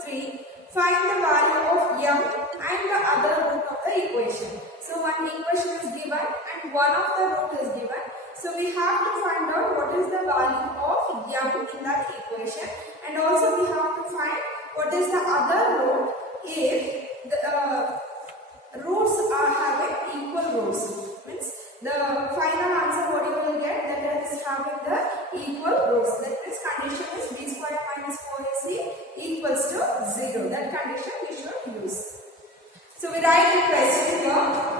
to 3, find the value of m and the other root of the equation. So one equation is given and one of the root is given. So we have to find out what is the value of m in that equation, and also we have to find what is the other root if the roots are having equal roots. Means the final answer what you will get, that is having the equal roots. That is condition is b square minus 4ac equals to 0. That condition we should use. So we write the question here.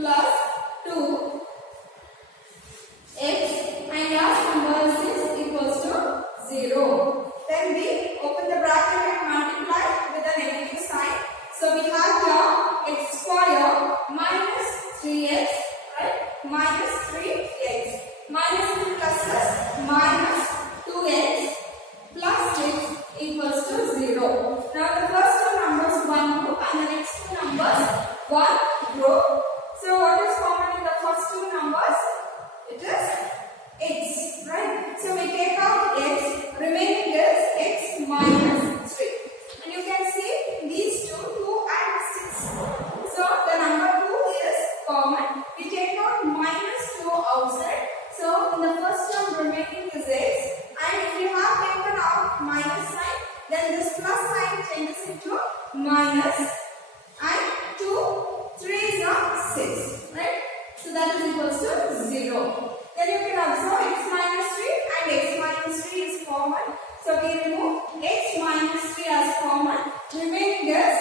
plus 2 minus 3x. Minus into pluses, minus 2x plus 6 equals to 0. Now the first two numbers one group and the next two numbers one group. So what is common in the first two numbers? It is x, right? So we take out x, remaining is x minus 3. And you can see these two, 2 and 6. So the number 2 is common. We take out minus 2 outside. So in the first term remaining is x. And if you have taken out minus sign, then this plus sign changes into minus. And 2, 3 is not 6, right? So that is equals to 0. Then you can observe x minus 3 and x minus 3 is common. So we remove x minus 3 as common. Remaining is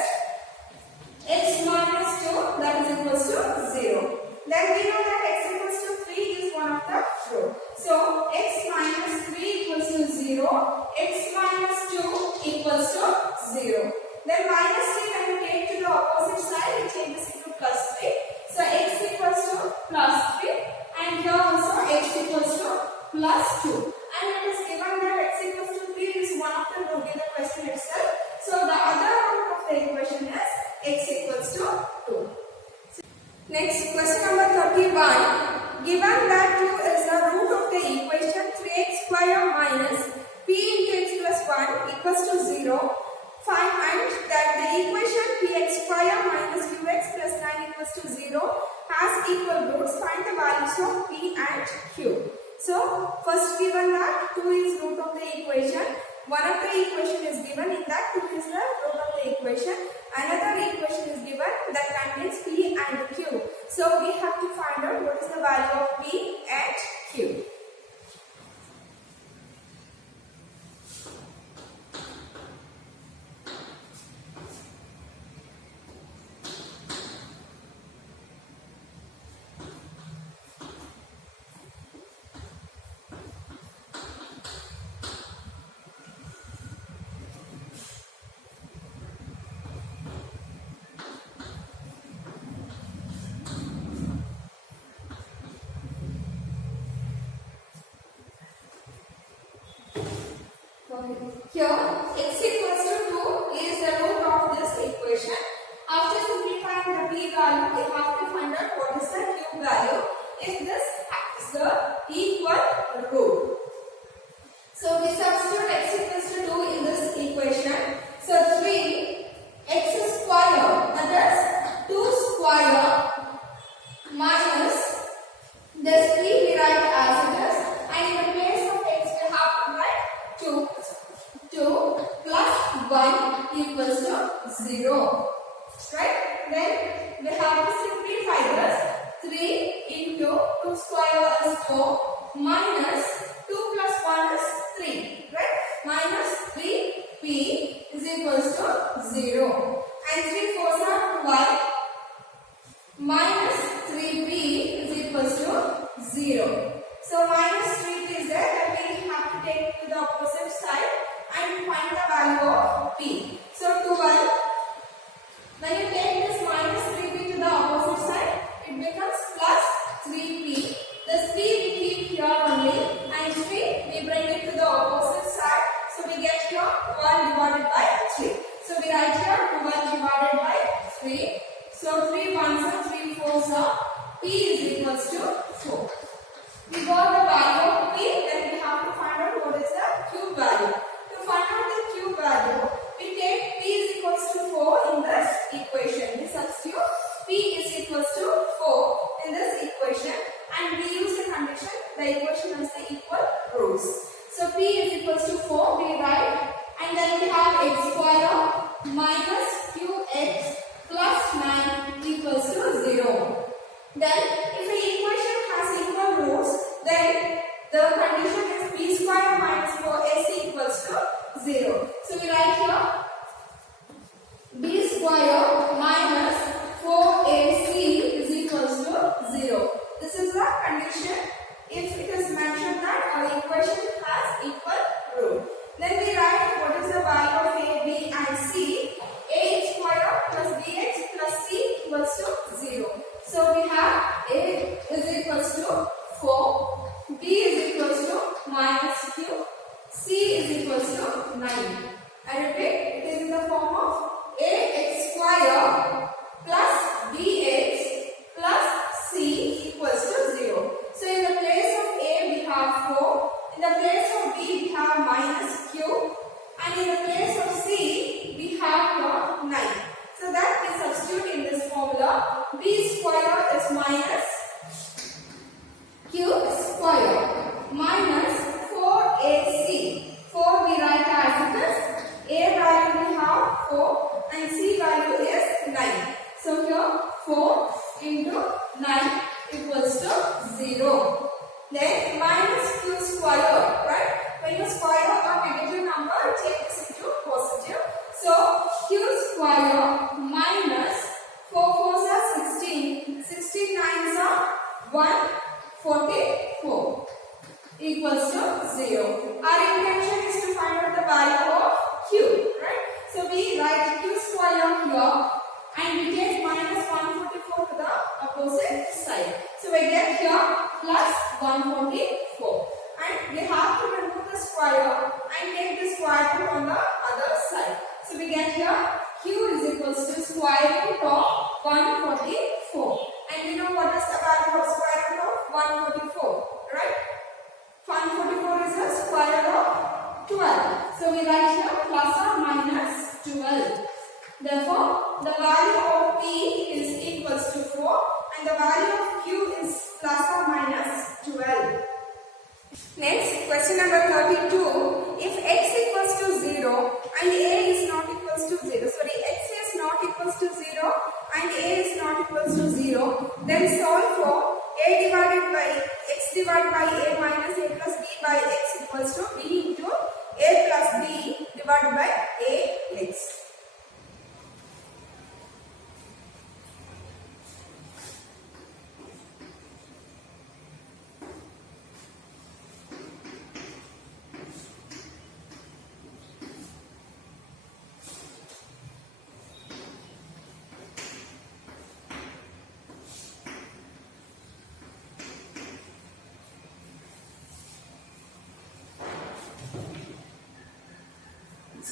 x minus 2, that is equals to 0. Then we know that x equals to 3 is one of the row. So x minus 3 equals to 0. X minus 2 equals to 0. Then minus 3 when you take to the opposite side, it changes into plus 3. So x equals to plus 3. And here also x equals to plus 2. And it is given that x equals to 3 is one of the root in the question itself. So the other root of the equation is x equals to 2. Next, question number 31. Given that 2 is the root of the equation 3x square minus p into x plus 1 equals to 0, find and that the equation px square minus qx plus 9 equals to 0 has equal roots. Find the values of p and q. So, first given that 2 is root of the equation. One of the equation is given, in that 2 is the root of the equation. Another equation is given that contains p and q. So we have to find out what is the value of p and q. Here, x equals to 2 is the root of this equation. After simplifying the p value, we have to find out what is the q value if this is the equal root. So we substitute x equals to 2 in this equation. So 3 x square, that is 2 square minus this p we write as it is, and in the place of x we have to write 2 plus 1 equals to 0, right? Then we have to simplify this. 3 into 2 square is 4 minus 2 plus 1 is 3, right? Minus 3p is equals to 0. And 3 4s are 12 minus 3p is equals to 0. So minus 3p is there, that we have to take to the opposite side and find the value of p. So 12, when you take this minus 3p to the opposite side, it becomes plus 3p. This p we keep here only, and 3 we bring it to the opposite side. So we get here 12 divided by 3. So we write here 12 divided by 3. So 3 1s are 3 4s are, p is equals to 4. We got the value of p, then we have to find out what is the q value. To find out the q value, we take p is equals to 4 in this equation. We substitute p is equals to 4 in this equation, and we use the condition the equation has the equal roots. So p is equals to 4 we write, and then we have x square minus qx plus 9 equals to 0. Then if the equation has equal roots, then the condition is b square minus 4ac equals to 0. So we write here b square minus 4ac is equals to 0. This is the condition if it is mentioned that our equation has equal root. Then we write what is the value of a, b and c. A square plus bx plus c equals to 0. So we have a is equals So we get here plus 144. And we have to remove the square and take the square root on the other side. So we get here q is equals to square root of 144. And we know what is the value of square root of 144, right? 144 is the square root of 12. So we write here plus or minus 12. Therefore, the value of p is equals to 4 and the value of q is plus or minus 12. Next, question number 32. If x equals to 0 and a is not equals to 0, sorry, x is not equals to 0 and a is not equals to 0, then solve for a divided by x divided by a minus a plus b by x equals to b into a plus b divided by a x.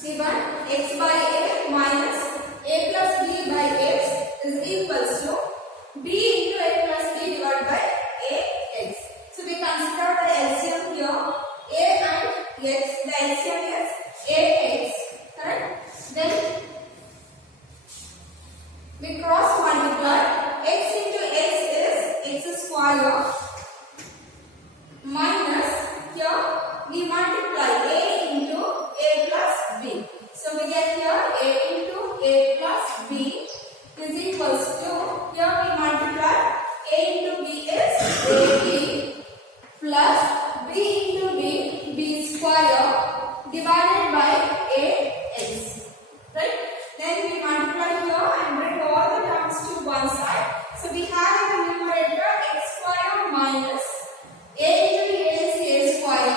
Given x by a minus a plus b by x is equals to b into a plus b divided by a x. So we consider the LCM here, a and x. The LCM is a x, correct? Then we cross multiply. X into x is x square minus here we multiply a into a plus b. So we get here a into a plus b is equals to, here we multiply a into b is ab plus b into b square divided by ax. Right? Then we multiply here and bring all the terms to one side. So we have in the numerator x square minus a into a is a square.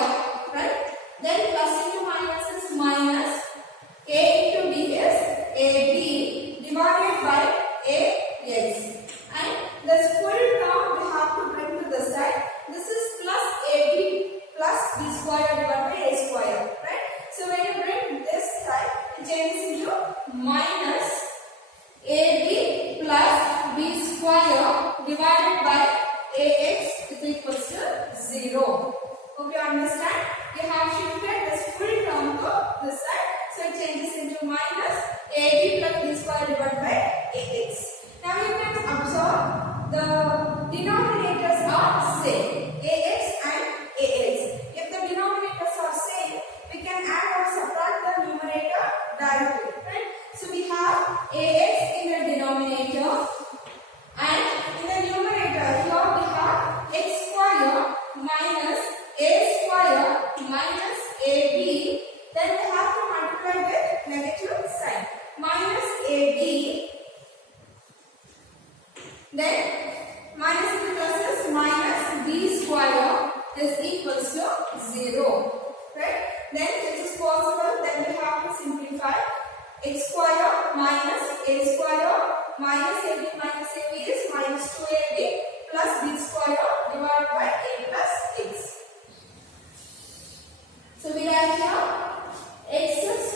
Right? Then plus into minus is minus a into b is ab divided by ax. And this full term we have to bring to the side. This is plus ab plus b square divided by a square. Right? So when you bring this side, it changes into minus ab plus b square divided by ax is equals to 0. Hope you understand. You have shifted this full term to this side. So it changes into minus ab plus b square divided by ax. Now you can observe the denominators are same. Ax and ax. If the denominators are same, we can add or subtract the numerator directly. Right? So we have ax in the denominator and in the numerator here we have x square minus a square minus ab, then we have to multiply with negative sign. Minus ab, then minus into plus is minus b square is equals to 0. Right? Then it is possible, then we have to simplify. X square minus a square minus ab is minus 2ab plus b square divided by a plus x. So we write here x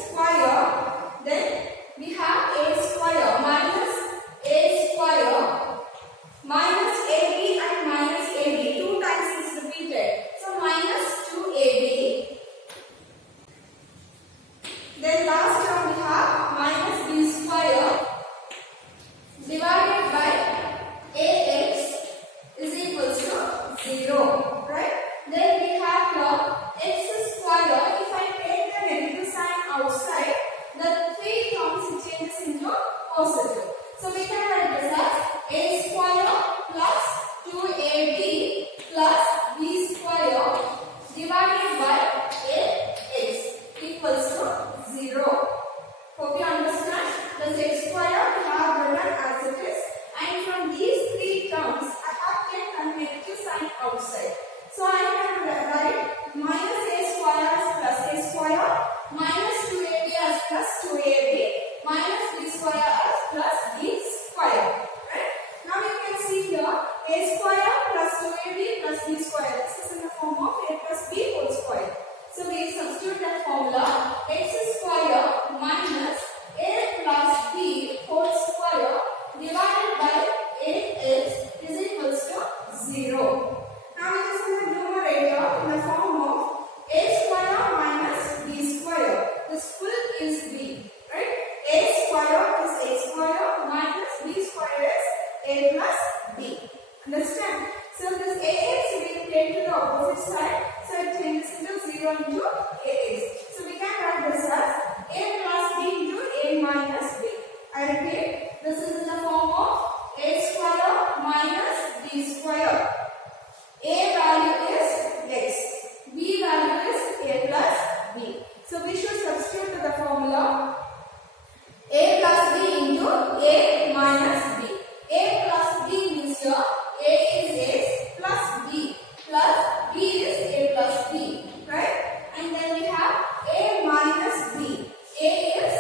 square, then we have a square minus a square minus ab and minus ab. 2 times is repeated. So minus 2ab. Then last term we have minus b square divided by ax is equals to 0. Right? Then we have here x square. If I take the negative sign outside, the 3 terms it changes into positive. So we can write this as a square plus 2ab plus b square divided by ax equals to 0. Hope you understand. This x square we have written as it is, and from these 3 terms I have taken a negative sign outside. So I can write minus 0. Now it is in the numerator in the form of a square minus b square. This full is b, right? A square is a square minus b square is a plus b. Understand? So this ax will take to the opposite side. So it changes into 0 into ax. So we can write this as a plus b into a minus b. I repeat, this is in the form of a square minus b square. A value is x. B value is a plus b. So we should substitute to the formula a plus b into a minus b. A plus b means here a is x plus b is a plus b, right? And then we have a minus b. A is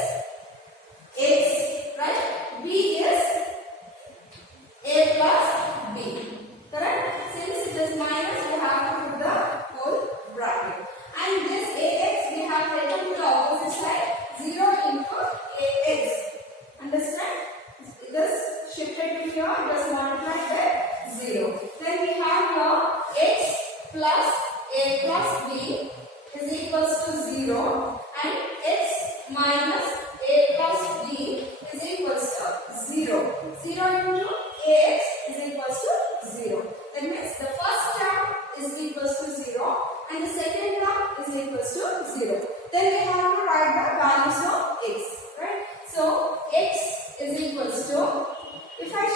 x, right? B is a plus b, correct? Since it is minus, we have to put the whole bracket. And this ax we have taken to the opposite side, 0 into ax. Understand? This shifted to here, just multiplied by 0. Then we have here x plus a plus b is equals to 0 and x minus a plus b is equals to 0. 0 into ax is equals to 0. That means the first term is equals to 0 and the second term is equals to 0. Then we have to write the values of x, right? So x is equals to, if I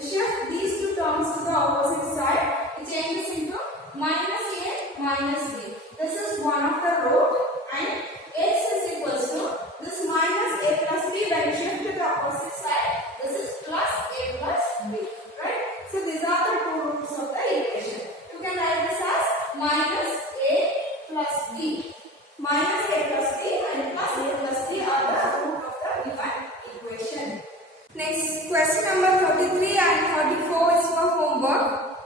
shift these two terms to the opposite side, it changes into minus a minus b. This is one of the root and x is equals to this minus a plus b. When you shift to the opposite side, this is plus a plus b, right? So these are the two roots of the equation. You can write this as minus a plus b. Minus a plus b and plus a plus b are the root of the given equation. Next, question number 33 and 34 is for homework.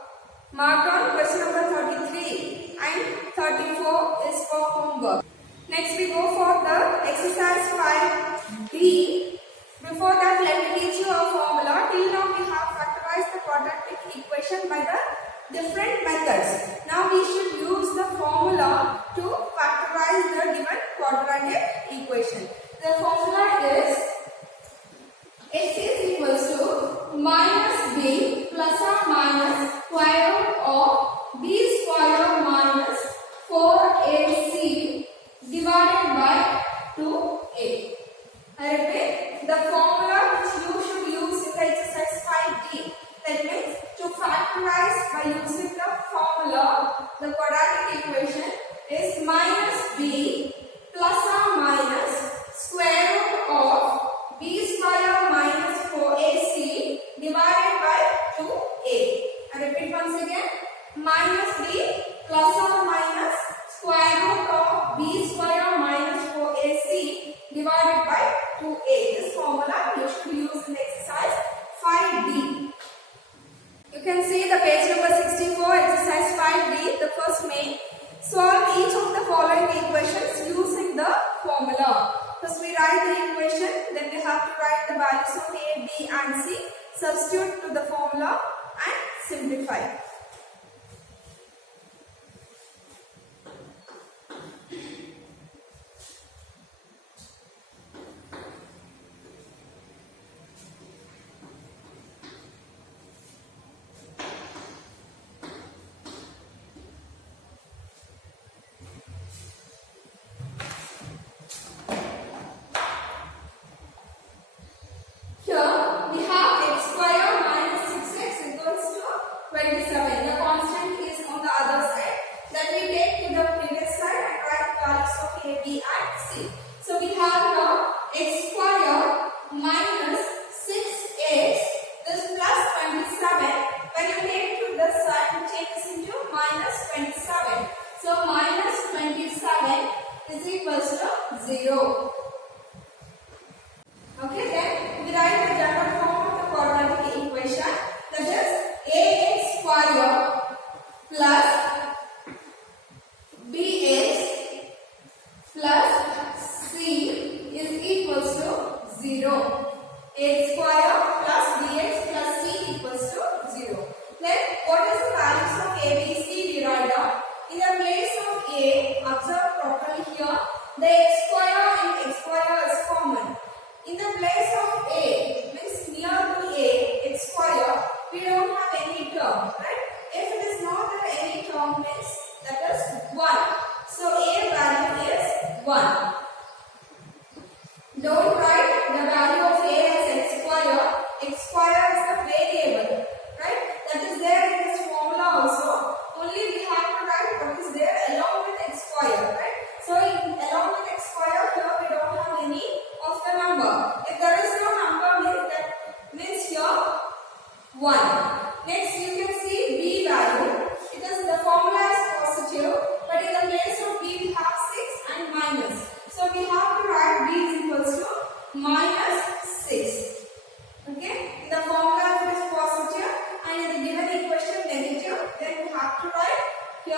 Mark on question number 33 and 34 is for homework. Next, we go for the exercise 5D. Before that, let me teach you a formula. Till now, we have factorized the quadratic equation by the different methods. Now, we should use the formula to factorize the given quadratic equation. The formula is x is equals to minus b plus or minus square root of b square minus 4ac divided by 2a. I repeat, the formula which you should use in the exercise 5D. That means to factorize by using the formula, the quadratic equation is minus b plus or minus square root of b square minus 4ac divided by 2a. I repeat once again, minus b plus or minus square root of b square minus 4ac divided by 2a. This formula you should use in the exercise 5D. You can see the page number 64, exercise 5D, the first main. Solve each of the following equations using the formula. First we write the equation, then we have to write the values of a, b and c, substitute to the formula and simplify. Here we have x square minus 6x equals to 27.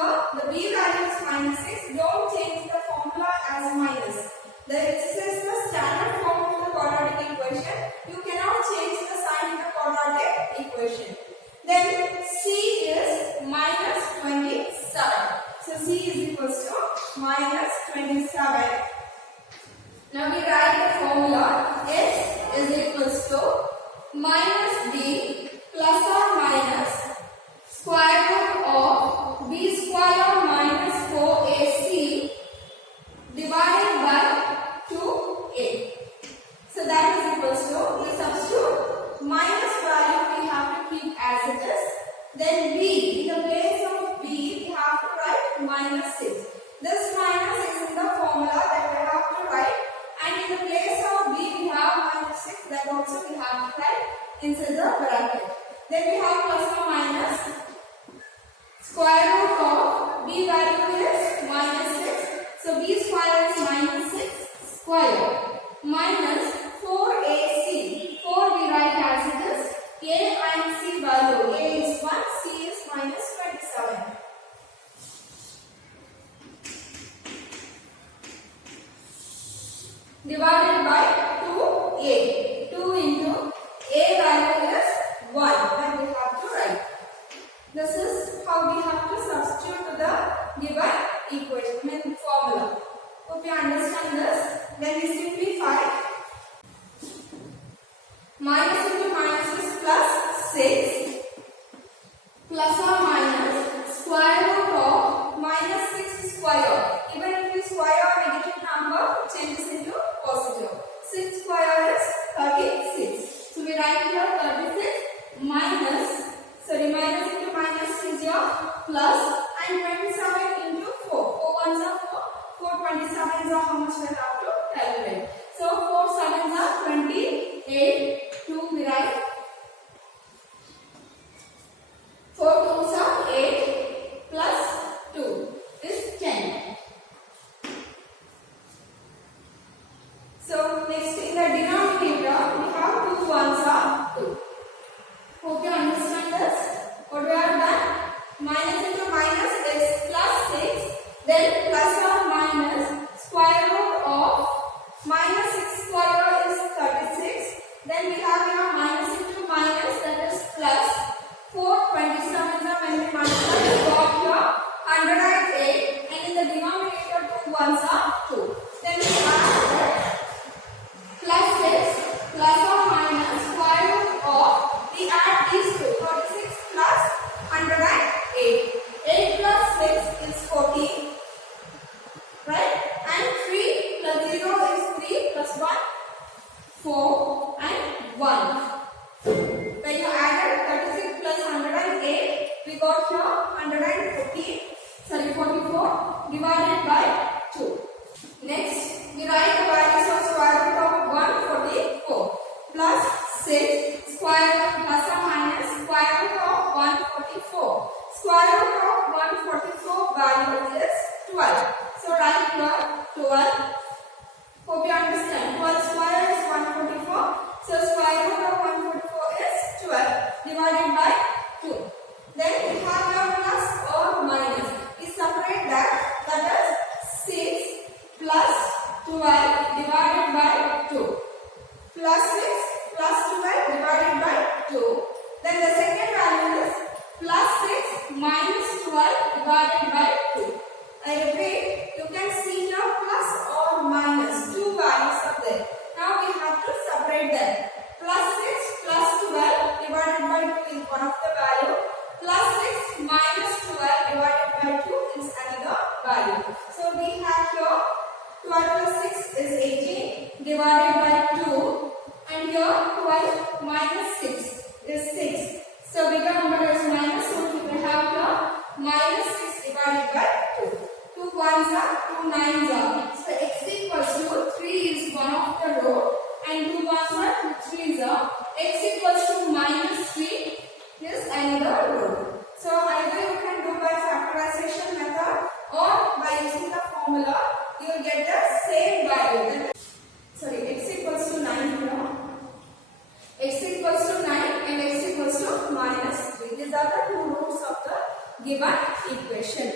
here the b value is minus 6. Don't change the formula as minus. This is the standard form of the quadratic equation. You cannot change the sign in the quadratic equation. Then c is minus 27. So c is equals to minus 27. Now we write the formula. S is equals to minus b plus or minus square root of b square minus 4ac divided by 2a. So that is equals to, we substitute minus value we have to keep as it is. Then b, in the place of b we have to write minus 6. This minus is in the formula that we have to write, and in the place of b we have minus 6, that also we have to write inside the bracket. Then we have plus or minus square root of b value is minus 6. So b square is minus 6 square minus 4ac. 4 we write as it is. A and c value. A is 1, c is minus 27. Divided by 2a. 2 into a value is 1. Then we have to write. This is how we have to substitute to the given equation formula. Hope you understand this. Then we simplify. Minus into minus is plus 6 plus or minus square root of minus 6 square. Even if you square a negative number, changes into positive. 6 square is 36. So we write here 36 minus into minus is your plus, and 27 into 4. 4 ones are 4. 4 27s are how much we have to calculate. So 4 sevens are 28. 2 we write. 4 twos are 8 plus 2 is 10. So next in the denominator we have 2 ones are 2. Hope you understand this. What we have done? Minus into minus is plus 6. Then plus or minus square root of minus 6 square is 36. Then we have here minus into minus, that is plus 4 27s are when we multiply. We got here 108, and in the denominator 2 ones are 2. Then we have plus 6 plus or minus square root of, we add these two, 36 plus 108. 8 plus 6 is 14, right? And 3 plus 0 is 3 plus 1, 4 and 1. When you added 36 plus 108, we got here 44 divided by 2. Next, we write the values of square root of 144 plus 6 square root plus or minus square root of 144. Square root of 144 value is 12. So write here 12. Hope you understand. 12 square is 144. So square root of 144 is 12 divided by 2. Then we have your plus or minus. We separate that. That is 6 plus 12 divided by 2. Plus 6 plus 12 divided by 2. Then the second value is plus 6 minus 12 divided by 2. I repeat, you can see here plus or minus. Two values are there. Now we have to separate them. Plus 6 plus 12 divided by 2 is one of the value. Plus 6 minus 12 divided by 2 is another value. So we have here 12 plus 6 is 18 divided by 2. And here 12 minus 6 is 6. So bigger number is minus, so we have here minus 6 divided by 2. 2 ones are 2 nines are. So x equals to 3 is one of the row, and 2 ones are 2 threes are. X equals to minus 3 is another row. So either you can do by factorization method or by using the formula, you will get the same value. Sorry, x equals to 9 here. X equals to 9 and x equals to minus 3. These are the two roots of the given equation.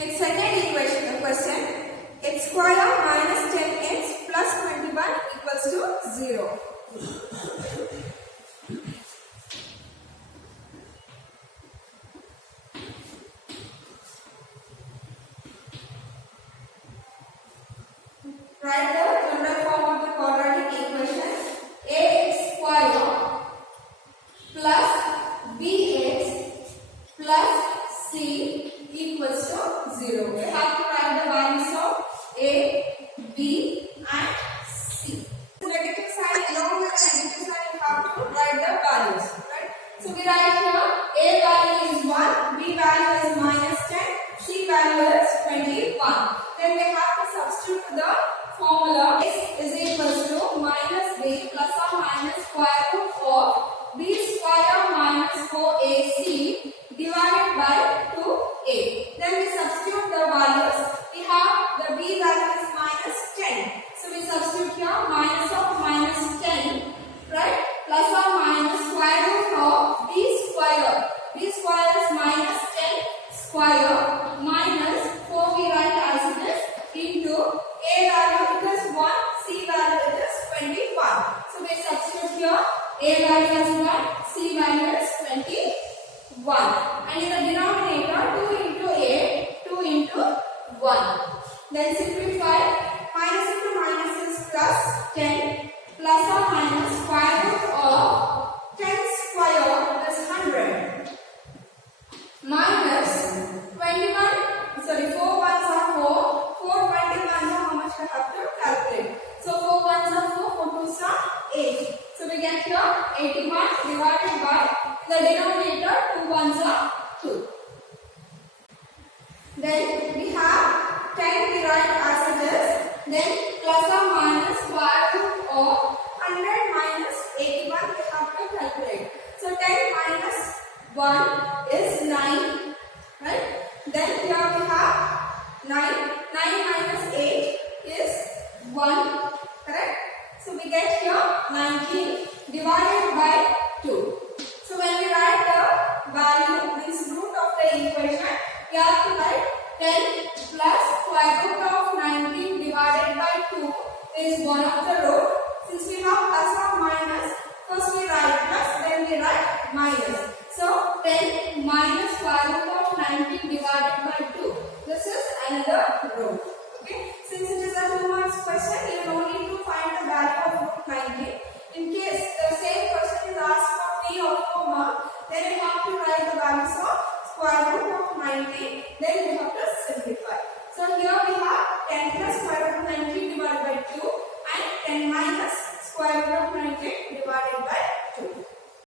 In second equation, the question, x square minus 10x plus 21 equals to 0. Write the general form of the quadratic equation. Ax square plus bx plus c equals to 0. We have to write the values of a, b and c. The negative sign along with the negative sign you have to write the values. Right? So we write here a value is 1, b value is minus 10, c value is 21. Then we have to substitute the formula. X is equals to minus b plus or minus square root of b square minus 4ac divided by 2a. Then we substitute the values. We have the b value is minus 10. So we substitute here minus of minus 10, right? Plus or minus square root of b square. B square is minus 10 square minus 4 we write as it is into a value it is 1, c value it is 21. So we substitute here a value is 1, c value is 21. And in the denominator 2 into a, 2 into 1. Then simplify. Minus into minus is plus 10 plus or minus square root of 10 square is 100 minus 21. Sorry, 4 ones are 4. 4 21 how much we have to calculate. So 4 ones are 4, 4 twos are 8. So we get here 81 divided by the denominator 2 ones are 2. Then we have 10 we write as it is. Then plus or minus square root of 100 minus 81 we have to calculate. So 10 minus 1 is 9. Right? Then here we have 9. 9 minus 8 is 1. Correct? So we get here 19 divided by 2. So when we write the value, means root of the equation, we have to write 10 plus square root of 19 divided by 2 is one of the root. Since we have plus or minus, first we write plus, then we write minus. So 10 minus square root of 19 divided by 2. This is another root. Okay. Since it is a 2 marks question, you don't need to find the value of root 19. In case the same question is asked for 3 or 4 marks, then you have to write the values of square root of 19. Then you have to simplify.